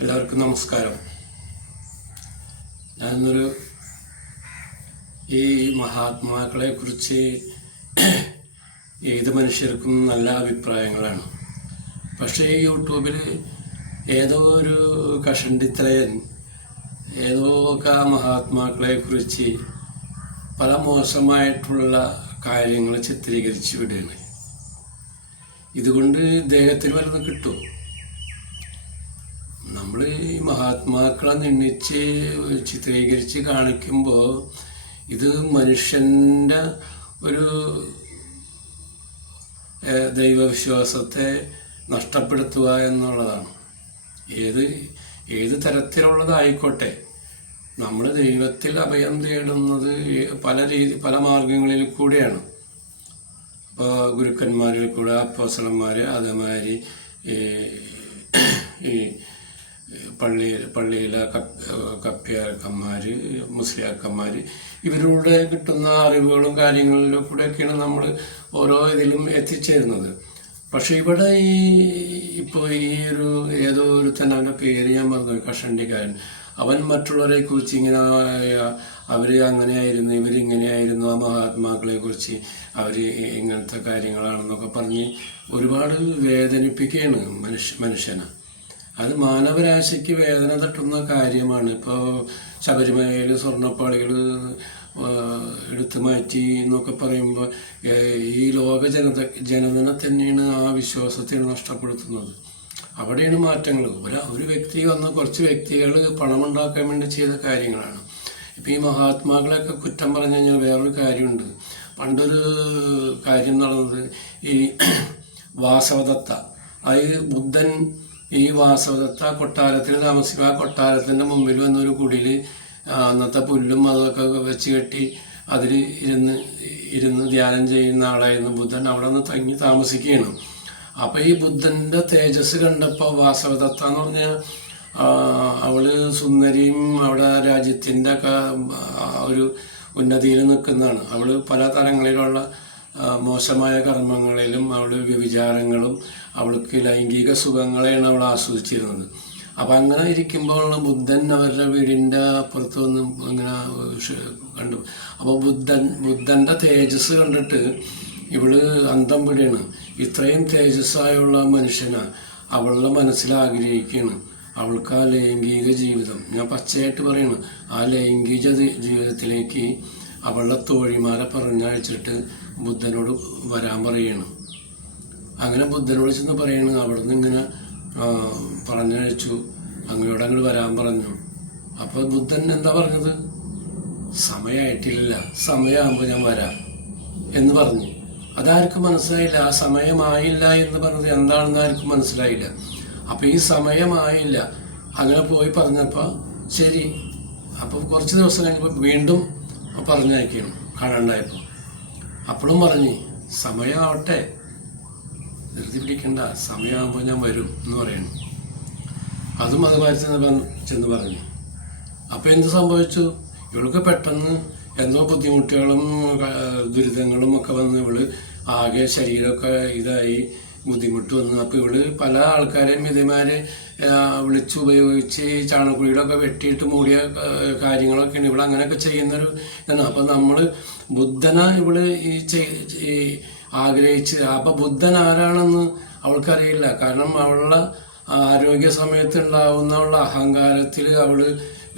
എല്ലാവർക്കും നമസ്കാരം. ഞാനൊരു ഈ മഹാത്മാക്കളെ കുറിച്ച് ഏത് മനുഷ്യർക്കും നല്ല അഭിപ്രായങ്ങളാണ്. പക്ഷേ ഈ യൂട്യൂബിൽ ഏതോ ഒരു കഷണ്ടിത്തലയൻ ഏതോ ഒക്കെ മഹാത്മാക്കളെ കുറിച്ച് പല മോശമായിട്ടുള്ള കാര്യങ്ങൾ ചിത്രീകരിച്ച് വിടുകയാണ്. ഇതുകൊണ്ട് ഇദ്ദേഹത്തിന് വല്ലതും കിട്ടും? നമ്മൾ ഈ മഹാത്മാക്കളെ നിന്ദിച്ച് ചിത്രീകരിച്ച് കാണിക്കുമ്പോൾ ഇത് മനുഷ്യൻ്റെ ഒരു ദൈവവിശ്വാസത്തെ നഷ്ടപ്പെടുത്തുക എന്നുള്ളതാണ്. ഏത് തരത്തിലുള്ളതായിക്കോട്ടെ, നമ്മൾ ദൈവത്തിൽ അഭയം തേടുന്നത് പല മാർഗങ്ങളിൽ കൂടെയാണ്. ഇപ്പോൾ ഗുരുക്കന്മാരിൽ കൂടെ, അപ്പോസ്തലന്മാർ, അതേമാതിരി ഈ പള്ളിയിലെ കപ്പ്യാക്കന്മാർ, മുസ്ലിയാക്കന്മാർ, ഇവരുടെ കിട്ടുന്ന അറിവുകളും കാര്യങ്ങളിലും കൂടെയൊക്കെയാണ് നമ്മൾ ഓരോ ഇതിലും എത്തിച്ചേരുന്നത്. പക്ഷെ ഇവിടെ ഇപ്പോൾ ഈ ഏതോ ഒരു തന്നെ അവൻ്റെ പേര് ഞാൻ പറഞ്ഞു, കഷണ്ടിക്കാരൻ, അവൻ മറ്റുള്ളവരെ കുറിച്ച് ഇങ്ങനെ അവർ അങ്ങനെയായിരുന്നു, ഇവരിങ്ങനെയായിരുന്നു, ആ മഹാത്മാക്കളെ കുറിച്ച് അവർ ഇങ്ങനത്തെ കാര്യങ്ങളാണെന്നൊക്കെ പറഞ്ഞ് ഒരുപാട് വേദനിപ്പിക്കുകയാണ് മനുഷ്യനെ. അത് മാനവരാശിക്ക് വേദന തട്ടുന്ന കാര്യമാണ്. ഇപ്പോൾ ശബരിമലയിൽ സ്വർണ്ണപ്പാളികൾ എടുത്തു മാറ്റി എന്നൊക്കെ പറയുമ്പോൾ ഈ ലോക ജനതനെ തന്നെയാണ് ആ വിശ്വാസത്തെയാണ് നഷ്ടപ്പെടുത്തുന്നത്. അവിടെയാണ് മാറ്റങ്ങൾ. ഒരു വ്യക്തി കുറച്ച് വ്യക്തികൾ പണമുണ്ടാക്കാൻ വേണ്ടി ചെയ്ത കാര്യങ്ങളാണ്. ഇപ്പം ഈ മഹാത്മാക്കളെയൊക്കെ കുറ്റം പറഞ്ഞു കഴിഞ്ഞാൽ വേറൊരു കാര്യമുണ്ട്. പണ്ടൊരു കാര്യം നടന്നത്, ഈ വാസവദത്ത, അതായത് ബുദ്ധൻ ഈ വാസവദത്ത കൊട്ടാരത്തിൽ താമസിക്കുക. ആ കൊട്ടാരത്തിൻ്റെ മുമ്പിൽ വന്നൊരു കുടിയിൽ അന്നത്തെ പുല്ലും അതൊക്കെ വെച്ച് കെട്ടി അതിൽ ഇരുന്ന് ധ്യാനം ചെയ്യുന്ന ആളായിരുന്നു ബുദ്ധൻ. അവിടെ നിന്ന് തങ്ങി താമസിക്കുകയാണ്. അപ്പോൾ ഈ ബുദ്ധൻ്റെ തേജസ് കണ്ടപ്പോൾ വാസവദത്ത എന്ന് പറഞ്ഞാൽ അവള് സുന്ദരിയും അവിടെ രാജ്യത്തിൻ്റെ ഒക്കെ ഒരു ഉന്നതിയിൽ നിൽക്കുന്നതാണ്. അവൾ പല തലങ്ങളിലുള്ള മോശമായ കർമ്മങ്ങളിലും വ്യഭിചാരങ്ങളും അവൾക്ക് ലൈംഗിക സുഖങ്ങളെയാണ് അവൾ ആസ്വദിച്ചിരുന്നത്. അപ്പം അങ്ങനെ ഇരിക്കുമ്പോൾ ബുദ്ധൻ അവരുടെ വീടിൻ്റെ അപ്പുറത്ത് വന്ന് ഇങ്ങനെ കണ്ടു. അപ്പോൾ ബുദ്ധൻ്റെ തേജസ് കണ്ടിട്ട് ഇവള് അന്തം വിടുകയാണ്. ഇത്രയും തേജസ്സായുള്ള മനുഷ്യനെ അവളുടെ മനസ്സിൽ ആഗ്രഹിക്കുകയാണ്. അവൾക്ക് ആ ലൈംഗിക ജീവിതം, ഞാൻ പച്ചയായിട്ട് പറയണം, ആ ലൈംഗിക ജീവിതത്തിലേക്ക് അവളുടെ തോഴിമാരെ പറഞ്ഞയച്ചിട്ട് ബുദ്ധനോട് വരാൻ പറയുകയാണ്. അങ്ങനെ ബുദ്ധനോട് ചെന്ന് പറയണ്, അവിടുന്ന് ഇങ്ങനെ പറഞ്ഞയച്ചു, അങ്ങോട്ട് അങ്ങോട്ട് വരാൻ പറഞ്ഞു. അപ്പോൾ ബുദ്ധൻ എന്താ പറഞ്ഞത്? സമയമായിട്ടില്ല, സമയമാകുമ്പോൾ ഞാൻ വരാം എന്ന് പറഞ്ഞു. അതാർക്കും മനസ്സിലായില്ല. ആ സമയമായില്ല എന്ന് പറഞ്ഞത് എന്താണെന്ന് ആർക്കും മനസ്സിലായില്ല. അപ്പോൾ ഈ സമയമായില്ല അങ്ങനെ പോയി പറഞ്ഞപ്പോൾ ശരി. അപ്പോൾ കുറച്ച് ദിവസം കഴിഞ്ഞപ്പോൾ വീണ്ടും പറഞ്ഞയക്കണം കാണാണ്ടായപ്പോൾ. അപ്പോഴും പറഞ്ഞു, സമയമാവട്ടെ, ധൃതി പിടിക്കണ്ട, സമയമാകുമ്പോൾ ഞാൻ വരും എന്ന് പറയുന്നു. അതും അതുമായി ചെന്ന് പറഞ്ഞു. അപ്പോൾ എന്ത് സംഭവിച്ചു? ഇവൾക്ക് പെട്ടെന്ന് എന്തോ ബുദ്ധിമുട്ടുകളും ദുരിതങ്ങളും ഒക്കെ വന്ന് ഇവള് ആകെ ശരീരമൊക്കെ ഇതായി ബുദ്ധിമുട്ട് വന്നു. അപ്പോൾ ഇവള് പല ആൾക്കാരെയും ഇതേമാരെ വിളിച്ചുപയോഗിച്ച് ചാണകുഴിയിലൊക്കെ വെട്ടിയിട്ട് മൂടിയ കാര്യങ്ങളൊക്കെയാണ് ഇവൾ അങ്ങനെയൊക്കെ ചെയ്യുന്നൊരു ഇതാണ്. അപ്പം നമ്മൾ ബുദ്ധനെ ഇവള് ഈ ആഗ്രഹിച്ച്, അപ്പം ബുദ്ധൻ ആരാണെന്ന് അവൾക്കറിയില്ല. കാരണം അവളുടെ ആരോഗ്യ സമയത്ത് ഉണ്ടാവുന്ന അഹങ്കാരത്തിൽ അവള്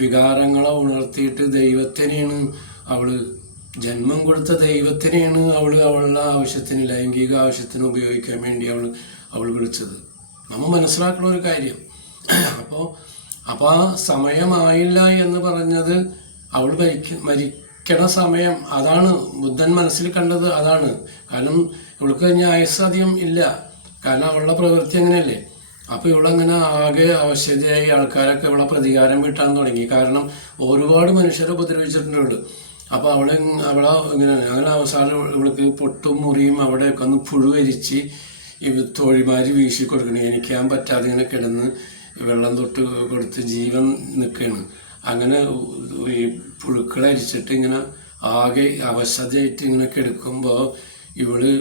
വികാരങ്ങളെ ഉണർത്തിയിട്ട് ദൈവത്തിനെയാണ് ജന്മം കൊടുത്ത ദൈവത്തിനെയാണ് അവളുടെ ആവശ്യത്തിന്, ലൈംഗിക ആവശ്യത്തിന് ഉപയോഗിക്കാൻ വേണ്ടി അവൾ വിളിച്ചത്. നമ്മൾ മനസ്സിലാക്കുന്ന ഒരു കാര്യം. അപ്പോൾ ആ സമയമായില്ല എന്ന് പറഞ്ഞത് അവൾ മരിക്കണ സമയം, അതാണ് ബുദ്ധൻ മനസ്സിൽ കണ്ടത്. അതാണ് കാരണം ഇവൾക്ക് ഇനി ആയുസ് അധികം ഇല്ല. കാരണം അവളുടെ പ്രവൃത്തി അങ്ങനെയല്ലേ. അപ്പോൾ ഇവളങ്ങനെ ആകെ ആവശ്യതയായി ആൾക്കാരൊക്കെ ഇവളെ പ്രതികാരം വീട്ടാൻ തുടങ്ങി. കാരണം ഒരുപാട് മനുഷ്യരെ ഉപദ്രവിച്ചിട്ടുണ്ട്. അപ്പോൾ അവളെ അങ്ങനെ അവസാനം ഇവൾക്ക് പൊട്ടും മുറിയും അവിടെയൊക്കെ ഒന്ന് പുഴുവരിച്ച് ഈ തോഴിമാർ വീശി കൊടുക്കണം. എനിക്കാൻ പറ്റാതെ ഇങ്ങനെ കിടന്ന് വെള്ളം തൊട്ട് കൊടുത്ത് ജീവൻ നിൽക്കുകയാണ്. അങ്ങനെ ഈ പുഴുക്കളരിച്ചിട്ട് ഇങ്ങനെ ആകെ അവശതയായിട്ട് ഇങ്ങനെ കിടക്കുമ്പോൾ ഇവള്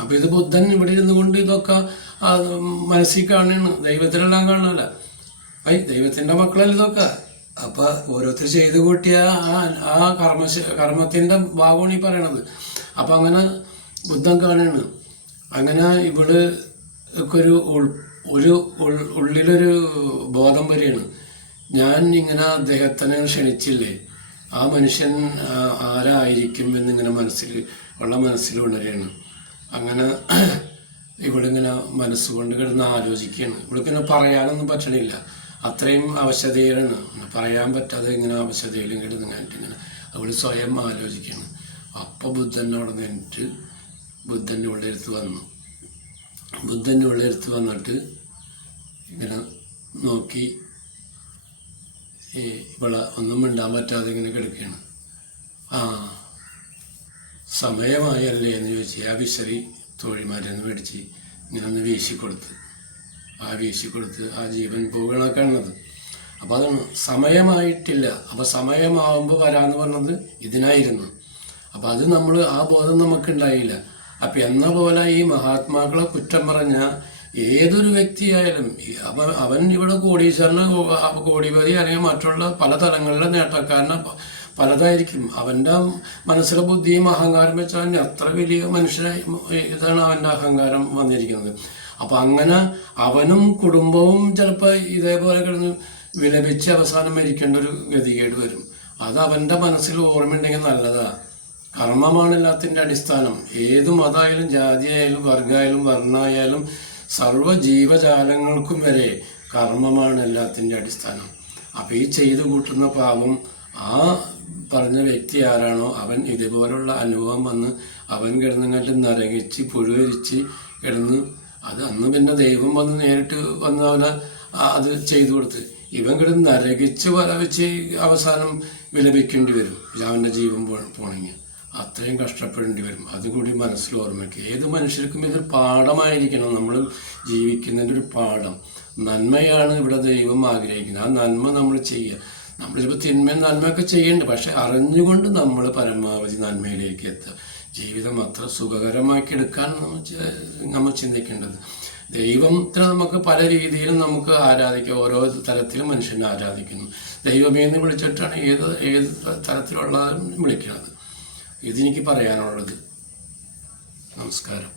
അപ്പം ഇത് ബുദ്ധൻ ഇവിടെ ഇരുന്നു കൊണ്ട് ഇതൊക്കെ മനസ്സിൽ കാണുകയാണ്, ദൈവത്തിലെല്ലാം കാണാനല്ല. ദൈവത്തിന്റെ മക്കളല്ല ഇതൊക്കെ. അപ്പൊ ഓരോരുത്തർ ചെയ്തു കൂട്ടിയ ആ കർമ്മത്തിന്റെ ഭാഗമാണ് ഈ പറയണത്. അപ്പൊ അങ്ങനെ ബുദ്ധൻ കാണാണ്. അങ്ങനെ ഇവള് ഒക്കെ ഒരു ഉള്ളിലൊരു ബോധം വരെയാണ്, ഞാൻ ഇങ്ങനെ അദ്ദേഹത്തിനെ ക്ഷണിച്ചില്ലേ, ആ മനുഷ്യൻ ആരായിരിക്കും എന്നിങ്ങനെ മനസ്സിൽ ഉണരുകയാണ്. അങ്ങനെ ഇവളിങ്ങനെ മനസ്സുകൊണ്ട് കിടന്ന് ആലോചിക്കുകയാണ്. ഇവളിങ്ങനെ പറയാനൊന്നും പറ്റണില്ല, അത്രയും അവശതയിലാണ്. പറയാൻ പറ്റാതെ ഇങ്ങനെ അവശതയിലും കിടന്നിട്ട് ഇങ്ങനെ അവൾ സ്വയം ആലോചിക്കുകയാണ്. അപ്പോൾ ബുദ്ധൻ അവിടെ നിന്നിട്ട് ബുദ്ധൻ്റെ ഉള്ളെടുത്ത് വന്നു. ബുദ്ധൻ്റെ ഉള്ളെടുത്ത് വന്നിട്ട് ഇങ്ങനെ നോക്കി ഇവളെ ഒന്നും മിണ്ടാൻ പറ്റാതെ ഇങ്ങനെ കിടക്കുകയാണ്. സമയമായല്ലേ എന്ന് ചോദിച്ച് ആ വിശറി തോഴിമാരെന്ന് മേടിച്ച് ഇങ്ങനെ ഒന്ന് വീശിക്കൊടുത്ത് ആ ജീവൻ പോകണൊക്കെ ഉള്ളത്. അപ്പം അതാണ് സമയമായിട്ടില്ല. അപ്പം സമയമാവുമ്പോൾ വരാമെന്ന് പറഞ്ഞത് ഇതിനായിരുന്നു. അപ്പം അത് നമ്മൾ ആ ബോധം നമുക്കുണ്ടായില്ല. അപ്പം എന്ന പോലെ ഈ മഹാത്മാക്കളെ കുറ്റം പറഞ്ഞ ഏതൊരു വ്യക്തിയായാലും അവൻ ഇവിടെ കോടിപതി അല്ലെങ്കിൽ മറ്റുള്ള പല തലങ്ങളിലെ നേട്ടക്കാരനെ പലതായിരിക്കും. അവൻ്റെ മനസ്സിലെ ബുദ്ധിയും അഹങ്കാരം വെച്ചാൽ അത്ര വലിയ മനുഷ്യനായി ഇതാണ് അവൻ്റെ അഹങ്കാരം വന്നിരിക്കുന്നത്. അപ്പം അങ്ങനെ അവനും കുടുംബവും ചിലപ്പോൾ ഇതേപോലെ കിടന്ന് വിലപിച്ച് അവസാനം മരിക്കേണ്ട ഒരു ഗതികേട് വരും. അത് അവൻ്റെ മനസ്സിൽ ഓർമ്മയുണ്ടെങ്കിൽ നല്ലതാണ്. കർമ്മമാണ് എല്ലാത്തിൻ്റെ അടിസ്ഥാനം. ഏത് മതമായാലും ജാതിയായാലും വർഗമായാലും വർണ്ണമായാലും സർവ്വ ജീവജാലങ്ങൾക്കും വരെ കർമ്മമാണ് എല്ലാത്തിൻ്റെ അടിസ്ഥാനം. അപ്പം ഈ ചെയ്തു കൂട്ടുന്ന പാവം ആ പറഞ്ഞ വ്യക്തി ആരാണോ അവൻ ഇതുപോലുള്ള അനുഭവം വന്ന് അവൻ കിടന്നിട്ട് നരകിച്ച് പുഴുവരിച്ച് കിടന്ന് അത് അന്ന് പിന്നെ ദൈവം വന്ന് നേരിട്ട് വന്ന് അവനെ അത് ചെയ്തു കൊടുത്ത് ഇവൻ കിടന്ന് നരകിച്ച് വരവിച്ച് അവസാനം വിലപിക്കേണ്ടി വരും. അവൻ്റെ ജീവൻ പോണെങ്കിൽ അത്രയും കഷ്ടപ്പെടേണ്ടി വരും. അതുകൂടി മനസ്സിൽ ഓർമ്മയ്ക്ക്. ഏത് മനുഷ്യർക്കും ഇതൊരു പാഠമായിരിക്കണം. നമ്മൾ ജീവിക്കുന്നതിൻ്റെ ഒരു പാഠം. നന്മയാണ് ഇവിടെ ദൈവം ആഗ്രഹിക്കുന്നത്. ആ നന്മ നമ്മൾ ചെയ്യുക. നമ്മളിപ്പോൾ തിന്മയും നന്മയൊക്കെ ചെയ്യേണ്ട, പക്ഷെ അറിഞ്ഞുകൊണ്ട് നമ്മൾ പരമാവധി നന്മയിലേക്ക് എത്തുക. ജീവിതം അത്ര സുഖകരമാക്കി എടുക്കാൻ നമ്മൾ ചിന്തിക്കേണ്ടത്. ദൈവത്തെ നമുക്ക് പല രീതിയിലും നമുക്ക് ആരാധിക്കാം. ഓരോ തരത്തിലും മനുഷ്യനെ ആരാധിക്കുന്നു. ദൈവമേന്ന് വിളിച്ചിട്ടാണ് ഏത് തരത്തിലുള്ള വിളിക്കുന്നത്. ഇതെനിക്ക് പറയാനുള്ളത്. നമസ്കാരം.